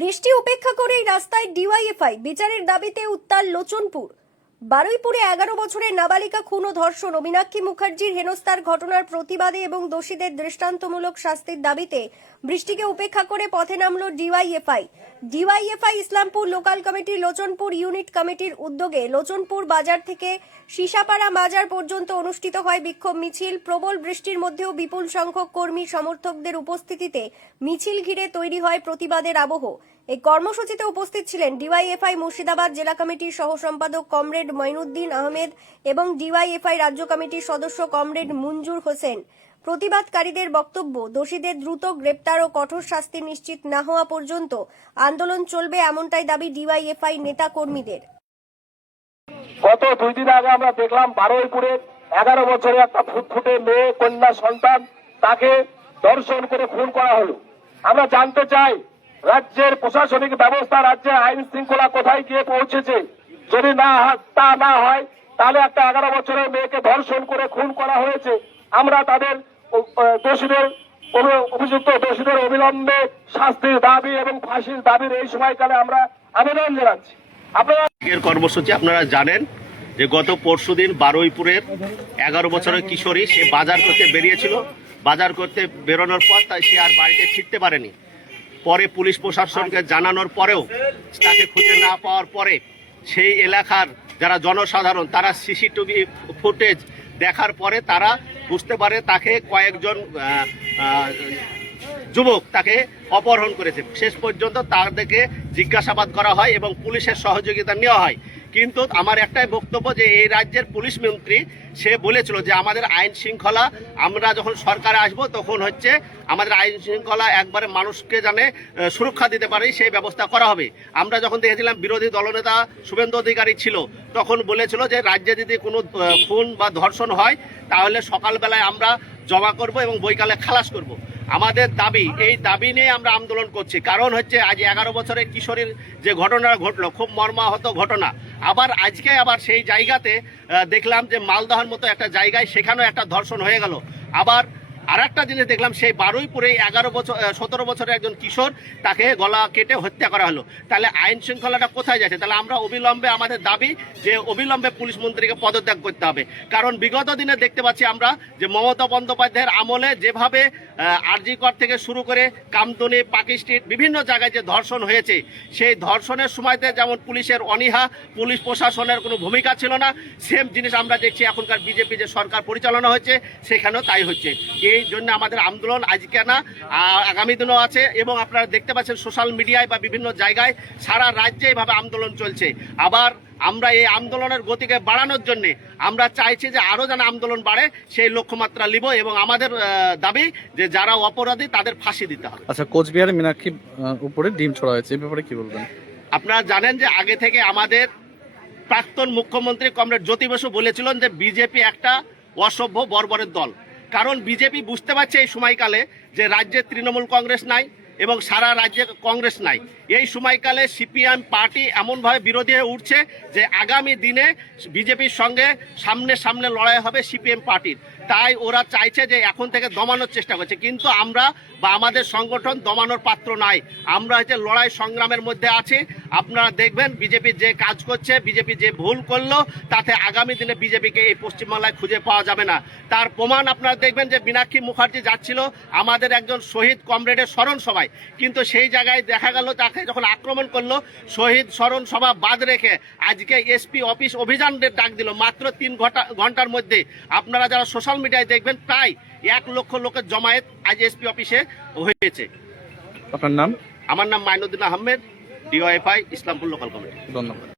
বৃষ্টি উপেক্ষা করেই রাস্তায় ডিওয়াইএফআই, বিচারের দাবিতে উত্তাল লোচনপুর। বারুইপুরে 11 বছরের নাবালিকা খুন ও ধর্ষণ ও মীনাক্ষী মুখার্জির হেনস্থার ঘটনার প্রতিবাদে এবং দোষীদের দৃষ্টান্তমূলক শাস্তির দাবিতে বৃষ্টিকে উপেক্ষা করে পথে নামল ডিওয়াইএফআই ইসলামপুর লোকাল কমিটির লোচনপুর ইউনিট কমিটির উদ্যোগে লোচনপুর বাজার থেকে সিসাপাড়া বাজার পর্যন্ত অনুষ্ঠিত হয় বিক্ষোভ মিছিল। প্রবল বৃষ্টির মধ্যেও বিপুল সংখ্যক কর্মী সমর্থকদের উপস্থিতিতে মিছিল ঘিরে তৈরি হয় প্রতিবাদের আবহ। এই কর্মসূচিতে উপস্থিত ছিলেন ডিওয়াইএফআই মুর্শিদাবাদ জেলা কমিটির সহ সম্পাদক কমরেড মঈনুদ্দিন আহমেদ এবং ডিওয়াইএফআই রাজ্য কমিটির সদস্য কমরেড মঞ্জুর হোসেন। প্রতিবাদকারীদের বক্তব্য, দোষীদের দ্রুত গ্রেপ্তার ও কঠোর শাস্তি নিশ্চিত না হওয়া পর্যন্ত আন্দোলন চলবে, এমনটাই দাবি ডিওয়াইএফআই নেতা কর্মীদের। গত 2 দিন আগে আমরা দেখলাম বারুইপুরে 11 বছরের একটা ফুটফুটে মেয়ে কন্যা সন্তান, তাকে ধর্ষণ করে খুন করা হলো। আমরা জানতে চাই রাজ্যের প্রশাসনিক ব্যবস্থা, রাজ্যের আইন শৃঙ্খলা কোথায় গিয়ে পৌঁছেছে। যদি তা না হয় তাহলে একটা 11 বছরের মেয়েকে ধর্ষণ করে খুন করা হয়েছে। আমরা তাদের অভিযুক্ত দোষীদের অবিলম্বে শাস্তির দাবি এবং ফাঁসির দাবির এই সময়কালে আমরা আবেদন জানাচ্ছি। এর কর্মসূচি আপনারা জানেন যে গত পরশুদিন বারুইপুরের 11 বছরের কিশোরী, সে বাজার করতে বেরিয়েছিল। বাজার করতে বেরোনোর পর সে আর বাড়িতে ফিরতে পারেনি। পরে পুলিশ প্রশাসনকে জানানোর পরেও তাকে খুঁজে না পাওয়ার পরে সেই এলাকার যারা জনসাধারণ তারা সিসিটিভি ফুটেজ দেখার পরে তারা বুঝতে পারে তাকে কয়েকজন যুবক তাকে অপহরণ করেছে। শেষ পর্যন্ত তাদেরকে জিজ্ঞাসাবাদ করা হয় এবং পুলিশের সহযোগিতা নেওয়া হয়। কিন্তু আমার একটাই বক্তব্য যে এই রাজ্যের পুলিশ মন্ত্রী সে বলেছিল যে আমাদের আইন শৃঙ্খলা, আমরা যখন সরকারে আসব তখন হচ্ছে আমাদের আইন শৃঙ্খলা একবারে মানুষকে জানে সুরক্ষা দিতে পারে সেই ব্যবস্থা করা হবে। আমরা যখন দেখেছিলাম বিরোধী দলনেতা শুভেন্দু অধিকারী ছিল, তখন বলেছিল যে রাজ্যে যদি কোনো খুন বা ধর্ষণ হয় তাহলে সকালবেলায় আমরা জমা করব এবং বৈকালে খালাস করব। আমাদের দাবি, এই দাবি নিয়ে আমরা আন্দোলন করছি। কারণ হচ্ছে আজ 11 বছরের কিশোরীর যে ঘটনা ঘটলো, খুব মর্মাহত ঘটনা। আবার আজকে আবার সেই জায়গাতে দেখলাম যে মালদহের মতো একটা জায়গায় সেখানেও একটা ধর্ষণ হয়ে গেল। আবার আর একটা জিনিস দেখলাম, সেই বারুইপুরে 17 বছরের একজন কিশোর, তাকে গলা কেটে হত্যা করা হলো। তাহলে আইন শৃঙ্খলাটা কোথায় যাচ্ছে? তাহলে আমরা অবিলম্বে, আমাদের দাবি যে অবিলম্বে পুলিশ মন্ত্রীকে পদত্যাগ করতে হবে। কারণ বিগত দিনে দেখতে পাচ্ছি আমরা যে মমতা বন্দ্যোপাধ্যায়ের আমলে যেভাবে আরজিকর থেকে শুরু করে কামদুনি, পাকি স্ট্রিট বিভিন্ন জায়গায় যে ধর্ষণ হয়েছে, সেই ধর্ষণের সময়তে যেমন পুলিশের অনীহা, পুলিশ প্রশাসনের কোনো ভূমিকা ছিল না, সেম জিনিস আমরা দেখছি এখনকার বিজেপি যে সরকার পরিচালনা হচ্ছে সেখানেও তাই হচ্ছে। এই জন্য আমাদের আন্দোলন আজকে না, আগামী দিনও আছে। এবং আপনারা দেখতে পাচ্ছেন সোশ্যাল মিডিয়ায় বা বিভিন্ন জায়গায় সারা রাজ্যে এইভাবে আন্দোলন চলছে। আবার আমরা এই আন্দোলনের গতিকে বাড়ানোর জন্য আমরা চাইছি যে আরও যেন আন্দোলন বাড়ে, সেই লক্ষ্যমাত্রা নিব এবং আমাদের দাবি যে যারা অপরাধী তাদের ফাঁসি দিতে হবে। আচ্ছা, কোচবিহারে মীনাক্ষী উপরে ডিম ছড়া হয়েছে, এই ব্যাপারে কি বলবেন? আপনারা জানেন যে আগে থেকে আমাদের প্রাক্তন মুখ্যমন্ত্রী কমরেড জ্যোতি বসু বলেছিলেন যে বিজেপি একটা অসভ্য বর্বরের দল। কারণ বিজেপি বুঝতে পারছে এই সময়কালে যে রাজ্যে তৃণমূল কংগ্রেস নাই এবং সারা রাজ্যে কংগ্রেস নাই। এই সময়কালে সিপিএম পার্টি এমনভাবে বিরোধী হয়ে উঠছে যে আগামী দিনে বিজেপির সঙ্গে সামনে লড়াই হবে সিপিএম পার্টির। তাই ওরা চাইছে যে এখন থেকে দমানোর চেষ্টা করছে, কিন্তু আমরা বা আমাদের সংগঠন দমানোর পাত্র নাই। আমরা হচ্ছে লড়াই সংগ্রামের মধ্যে আছি। আপনারা দেখবেন বিজেপি যে কাজ করছে, বিজেপি যে ভুল করলো, তাতে আগামী দিনে বিজেপিকে এই পশ্চিমবাংলায় খুঁজে পাওয়া যাবে না। তার প্রমাণ আপনারা দেখবেন যে মীনাক্ষী মুখার্জি যাচ্ছিল আমাদের একজন শহীদ কমরেডের স্মরণ সভায়, কিন্তু সেই জায়গায় দেখা গেল তাকে যখন আক্রমণ করলো, শহীদ স্মরণ সভা বাদ রেখে আজকে এসপি অফিস অভিযানের ডাক দিল মাত্র 3 ঘন্টার মধ্যে। আপনারা যারা সোশ্যাল মিডিয়ায় দেখবেন প্রায় 1 লক্ষ লোকের জমায়েত আজ এসপি অফিসে হয়েছে। আপনার নাম? আমার নাম Moinuddin Ahmed, DYFI Islampur local committee. ধন্যবাদ।